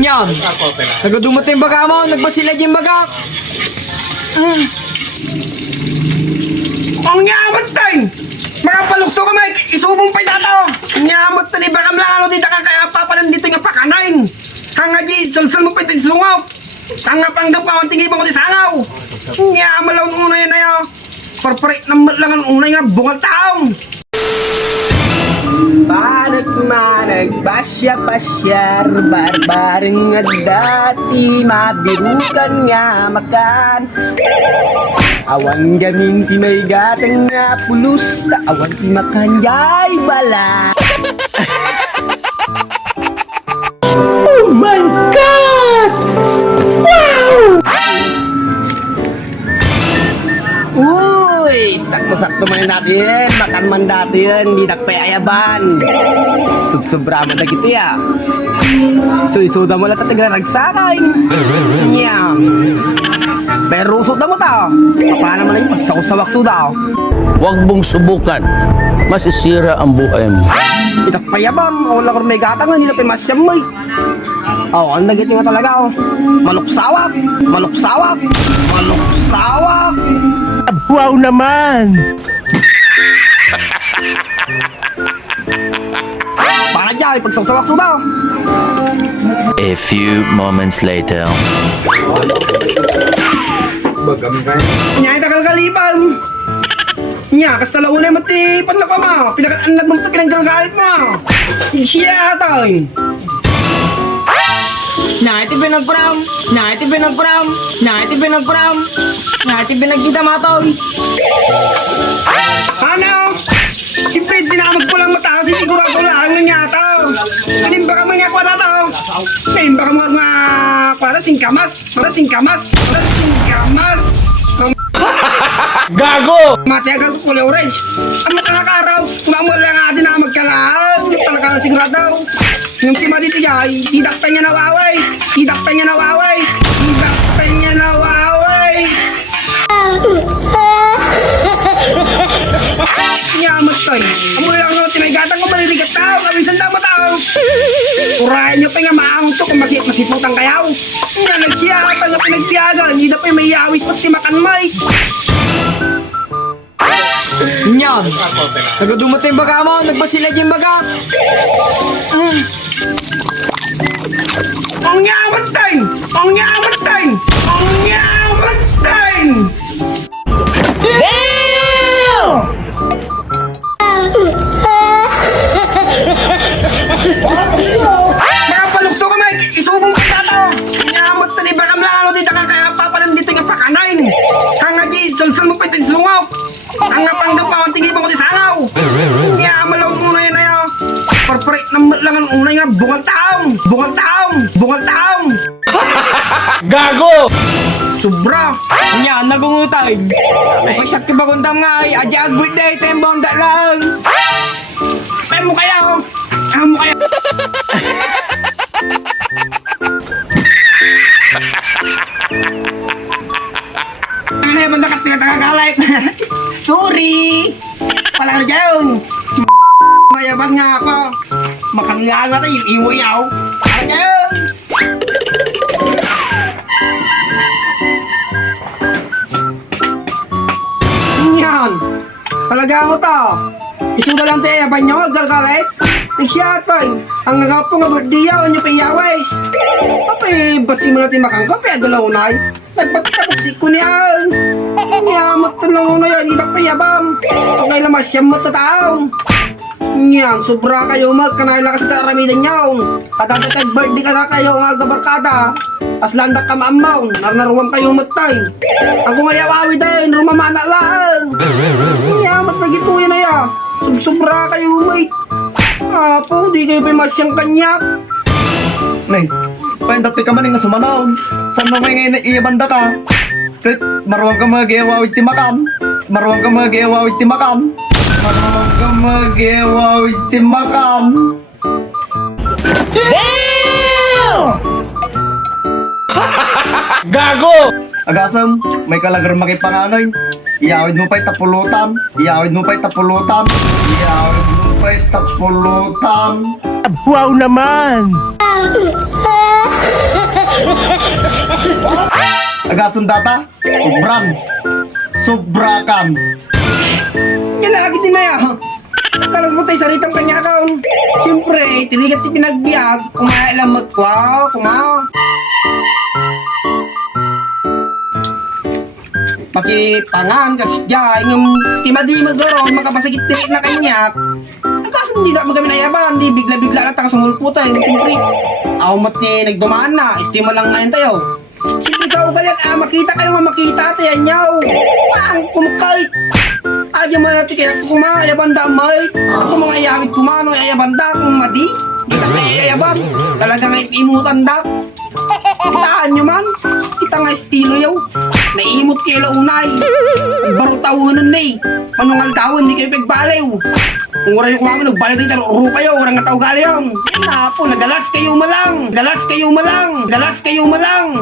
Yan. Nagadumat yung baga mo, nagbasilag yung baga. Ang yamat tayo! Mga palukso ka may isubong pa dito! Ang yamat tayo, baka mlano dito ka kaya papalan dito nga pakanain! Hanga di, sulsul mo pa dito sungop! Hanga panggap ka, ang tingin mo ko di sangaw! Ang yaman lang ang unay na yun! Corporate naman lang ang unay nga bungal taong! Manag pasya-pasyar, barbaring nga dati, mabirukan nga makan. Awan ganing ti may gatang nga pulos, awan ti makan jay bala. Oh my God! Wow! Uy, sakto-sakto man natin, makan man natin, di nakpayayaban. Subsobra mo na gitu ya. Suda mo lang tatagaragsakay. Nyam. Pero suda mo tao. Paano naman yung pagsawak suda. Huwag mong subukan. Masisira ang buhay mo. Itakpayaban, wala ko may gatang, hindi na pamasyam mo. Oh, ang nagit nga talaga oh. Maluksawak, maluksawak, maluksawak. Wow naman! Para dyan, ipagsawak suda. A few moments later. Nya itagal kaliban. Nya kas talauna mati panlaka mo. Pinakanad mo ta pinanggalit mo. Siya tayo. Naiti pinagpram! Naiti pinagpram! Naiti pinagpram! Naiti pinagkita matoy! Ano? Siyempre dinamag ko lang mata kasi siguro ako lang nanyata. Kanimba ka mga kwada tao. Kanimba ka mga kwada singkamas. Para singkamas. Para singkamas. Gago! Mati agar ko kulay orange. Ang makakaraw. Kung mo lang nga din na magkalaan. Talaga na sigurado. Yung tima dito yay, hidak pa niya nawaway. Hidak pa niya nawaway. Hidak pa niya nawaway. Nyamat toy. Amo lang no tinaygatang ko maliligat tao. Kabisan dapat tao. Urayan nyo pa nga maahong to kung masiputang kayaw. Nga nagsiyata nga pinagsiyagan. Hindi na pa yung may awis pati makan may. Yan. Nagadumat yung baga mo, nagbasilag yung baga. Ang yamat tayo! Ang yamat tayo! Ang yamat tayo! Mga palukso ka may isubong ka dito! Ang yamat tayo! Baka mlano dito ka kaya papalan dito nga pakanain! Hanga di, sulsul mo pa dito sungop! Hanga panggap ka, ang tingin mo ko di sangaw! Ang yaman lang ang unay na yun! Corporate naman lang ang unay nga bungal taong! Bungal taong! Bungal taong! Gago! Sobra! Yan, nagungutay. Kung siya kibagundam nga ay, adya good day, tembong dalang. Ay mo kaya oh! Ay mo kaya! Ay, bandakat nga tagagalay! Sorry! Pala ka dyan! Mayabang nga ako! Makan nga nga tayo, iwi ako! Pala dyan! Yan! Talaga mo to! Isuda lang tayo, yaban nyo, galgalay! Nagsiyatoy! Ang nga po nga birthday yaw, nyo pa iyawais! Apay, basi mo natin makangkap, kaya dalaunay! Nagpagkapag ko niyan! Nyamat na lang una yan, hindi pa yabam! Okay lang masyam mo tataong! Yan, sobra kayo magkanay lang kasi taramidan nyaw! Patatatag birthday ka na kayo nga gabarkada! As landak ka maamaw, narnaruwang kayo matay! Ako nga yawawi din, rumamana lang! Nyamat na gituin na ya! Sobra kayo mate! Apo, di kayo pa masyang kanyak! Nay, paindapti ka man nga sa manaw. Saan mo may ngayon iibanda ka? Kahit maruwang ka mag-iawawid ti makam. Maruwang ka mag-iawawid ti makam. Maruwang ka mag-iawawid ti makam. Gago! Agasam, may kalagar makipanganay. Iyawid mo pa'y tapulutan. Iyawid mo pa'y tapulutan. Iyawid mo pa'y tapulutan. Wow naman! Agasun data, sobrakan. Yan lagi din na yan. Kalag mo tayo saritang kanya kaon. Siyempre, tiligat ti pinagbiag. Kumailamot ko, kumao. Makipangan kasi dyan, yung timadi magdoron, makapasagit tirik na kanyak. Kaso hindi na magamin ayaban, hindi bigla-bigla na tayo sumulputan. Siyempre, awmat ni nagdumaan na, iti mo lang ngayon tayo. Siyempre ikaw galit, makita kayo makita tayo nyaw. Ang kumukait. Adya mo natin kaya kuma, ayabanda may. Ako mga ayawit kuma, no ayabanda, kung madi. Kita kayo ayaban, talaga nga imutan da. Kitaan nyo man, kita nga estilo yaw. Naimot kayo launay. Baro tawanan na eh. Manungal tawon, hindi kayo pagbaliw. Kung oras yung kumama, nagbaliw tayo, taro kayo, orang nga tao gali yun. Napo, nagalas kayo malang. Galas kayo malang. Galas kayo malang.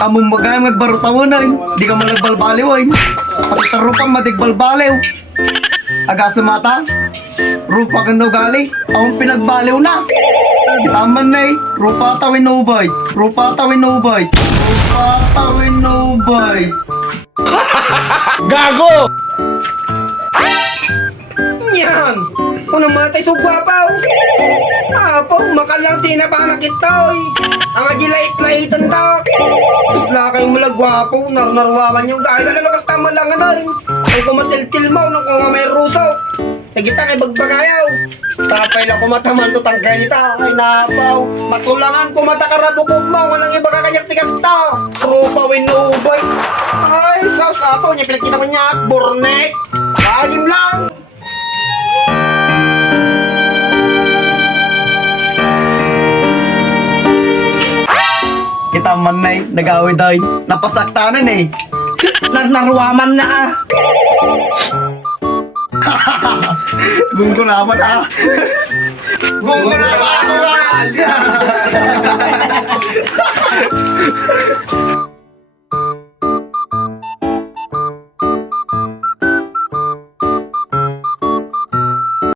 Among magayang nagbarutawan ay, di ka man nagbalbaliw ay. Pati rupang matigbalbaliw. Aga sa mata, rupa kang gali, among pinagbaliw na. Taman na eh, rupa tawin no bite. Rupa tawin no bite. Rupa tawin no bite. Gago! Yan! Unang matay sa gwapaw! Apo, makalang tinapang nakitoy! Ang agilait-laitan ta! Isla kayong malagwapo, narnarwaman yung dahil alam kas tama lang ano. Ang kumatil-til mo nung kung may ruso. Nagita kay bagbagayaw. Tapay lang kumataman to tangkay nita. Ay napaw. Matulangan kumata karabukog mo. Walang iba kakanyak tigas ta. Rupa winubay. Ay, saus apo. Niya pinagkita ko niya. Burnek. Kalim lang. Kita man na eh, nag-away daw eh. Napasaktanan eh. Narnarwaman na ah. Gunggo naman ah. Gunggo naman.